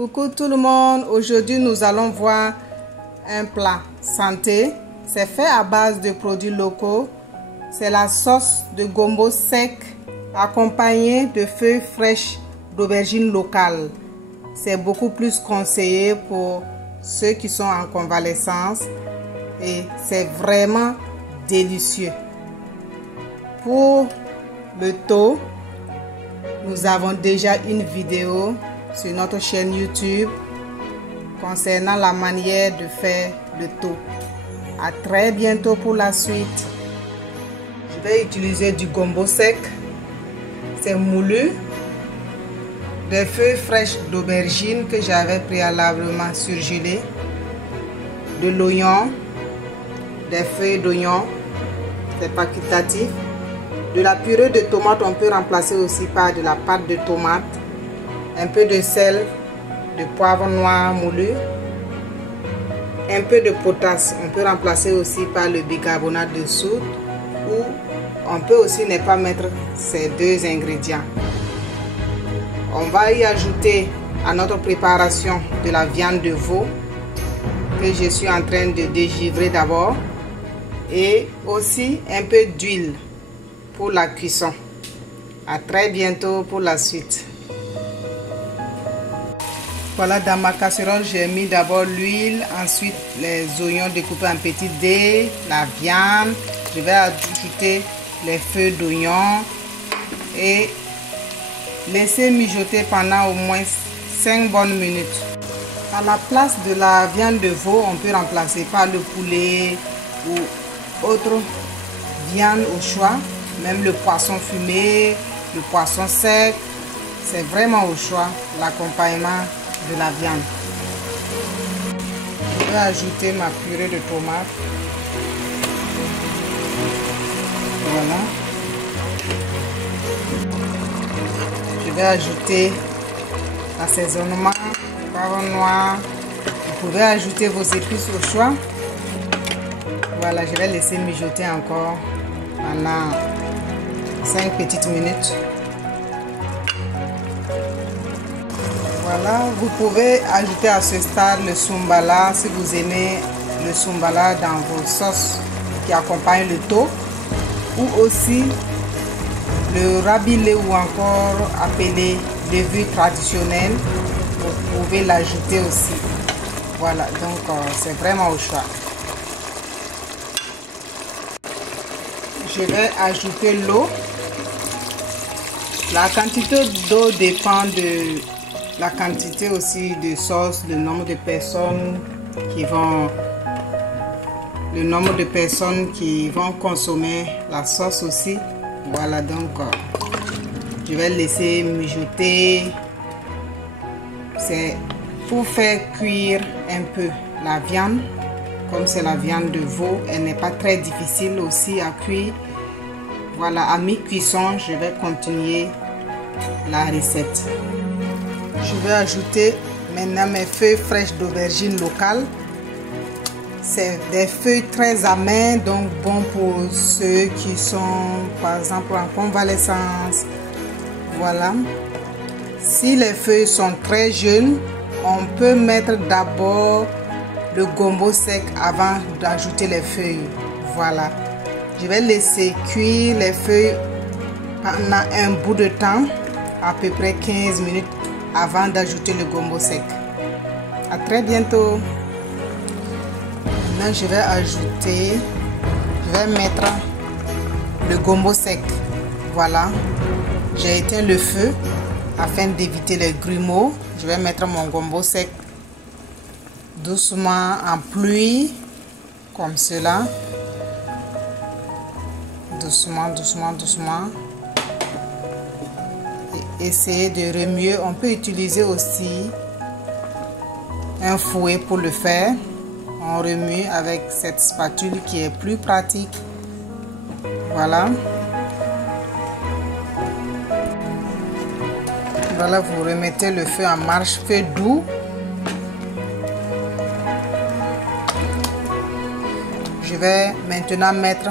Coucou tout le monde, aujourd'hui nous allons voir un plat santé. C'est fait à base de produits locaux. C'est la sauce de gombo sec accompagnée de feuilles fraîches d'aubergine locale. C'est beaucoup plus conseillé pour ceux qui sont en convalescence et c'est vraiment délicieux. Pour le thau, nous avons déjà une vidéo sur notre chaîne YouTube concernant la manière de faire le thau. À très bientôt pour la suite. Je vais utiliser du gombo sec. C'est moulu. Des feuilles fraîches d'aubergine que j'avais préalablement surgelées. De l'oignon. Des feuilles d'oignon. C'est facultatif. De la purée de tomate, on peut remplacer aussi par de la pâte de tomate. Un peu de sel, de poivre noir moulu. Un peu de potasse, on peut remplacer aussi par le bicarbonate de soude. Ou on peut aussi ne pas mettre ces deux ingrédients. On va y ajouter à notre préparation de la viande de veau que je suis en train de dégivrer d'abord. Et aussi un peu d'huile pour la cuisson. À très bientôt pour la suite. Voilà, dans ma casserole, j'ai mis d'abord l'huile, ensuite les oignons découpés en petits dés, la viande. Je vais ajouter les feuilles d'oignon et laisser mijoter pendant au moins 5 bonnes minutes. À la place de la viande de veau, on peut remplacer par le poulet ou autre viande au choix. Même le poisson fumé, le poisson sec, c'est vraiment au choix l'accompagnement de la viande. Je vais ajouter ma purée de tomate. Voilà. Je vais ajouter l'assaisonnement, poivre noir. Vous pouvez ajouter vos épices au choix. Voilà, je vais laisser mijoter encore pendant 5 petites minutes. Voilà, vous pouvez ajouter à ce stade le soumbala si vous aimez le soumbala dans vos sauces qui accompagnent le thau, ou aussi le rabilé ou encore appelé levure traditionnelle. Vous pouvez l'ajouter aussi. Voilà, donc c'est vraiment au choix. Je vais ajouter l'eau. La quantité d'eau dépend de la quantité aussi de sauce, le nombre de personnes qui vont consommer la sauce aussi. Voilà, donc je vais laisser mijoter. C'est pour faire cuire un peu la viande. Comme c'est la viande de veau, elle n'est pas très difficile aussi à cuire. Voilà, à mi-cuisson, je vais continuer la recette. Je vais ajouter maintenant mes feuilles fraîches d'aubergine locale. C'est des feuilles très amères, donc bon pour ceux qui sont par exemple en convalescence. Voilà. Si les feuilles sont très jeunes, on peut mettre d'abord le gombo sec avant d'ajouter les feuilles. Voilà. Je vais laisser cuire les feuilles pendant un bout de temps, à peu près 15 minutes avant d'ajouter le gombo sec. À très bientôt. Maintenant, je vais mettre le gombo sec. Voilà. J'ai éteint le feu afin d'éviter les grumeaux. Je vais mettre mon gombo sec doucement en pluie, comme cela. Doucement, doucement, doucement. Et essayer de remuer. On peut utiliser aussi un fouet pour le faire. On remue avec cette spatule qui est plus pratique. Voilà. Voilà, vous remettez le feu en marche, feu doux. Je vais maintenant mettre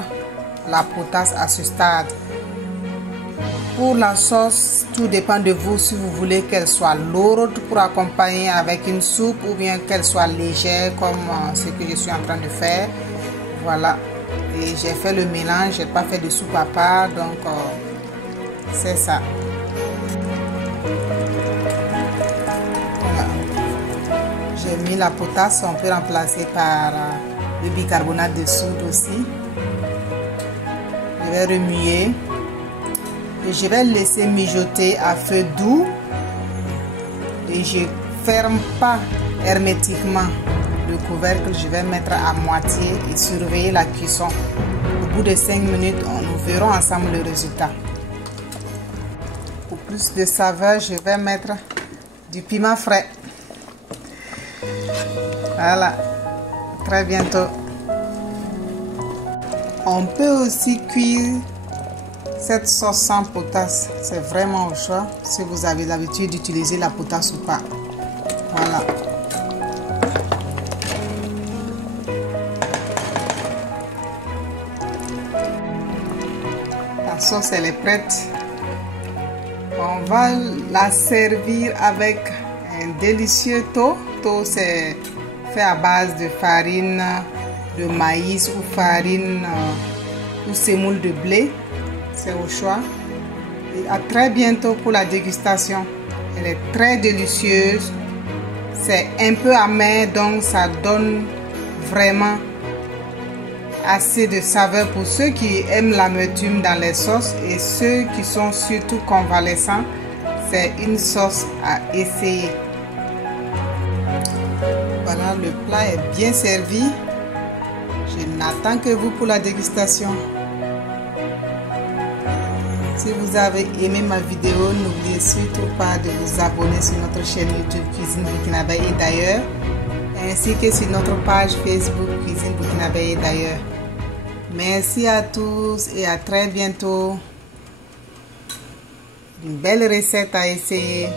la potasse à ce stade. Pour la sauce, tout dépend de vous si vous voulez qu'elle soit lourde pour accompagner avec une soupe ou bien qu'elle soit légère comme ce que je suis en train de faire. Voilà. Et j'ai fait le mélange, j'ai pas fait de soupe à part, donc c'est ça. Voilà. J'ai mis la potasse, on peut remplacer par le bicarbonate de soude aussi. Je vais remuer. Et je vais laisser mijoter à feu doux et je ferme pas hermétiquement le couvercle. Je vais mettre à moitié et surveiller la cuisson. Au bout de 5 minutes, nous verrons ensemble le résultat. Pour plus de saveur, je vais mettre du piment frais. Voilà, très bientôt. On peut aussi cuire cette sauce sans potasse, c'est vraiment au choix si vous avez l'habitude d'utiliser la potasse ou pas. Voilà. La sauce elle est prête. On va la servir avec un délicieux thau. Thau c'est fait à base de farine de maïs ou farine ou semoule de blé. C'est au choix. Et à très bientôt pour la dégustation. Elle est très délicieuse. C'est un peu amer, donc ça donne vraiment assez de saveur pour ceux qui aiment l'amertume dans les sauces et ceux qui sont surtout convalescents. C'est une sauce à essayer. Voilà, le plat est bien servi. Je n'attends que vous pour la dégustation. Si vous avez aimé ma vidéo, n'oubliez surtout pas de vous abonner sur notre chaîne YouTube Cuisine Burkinabé et d'ailleurs, ainsi que sur notre page Facebook Cuisine Burkinabé et d'ailleurs. Merci à tous et à très bientôt. Une belle recette à essayer.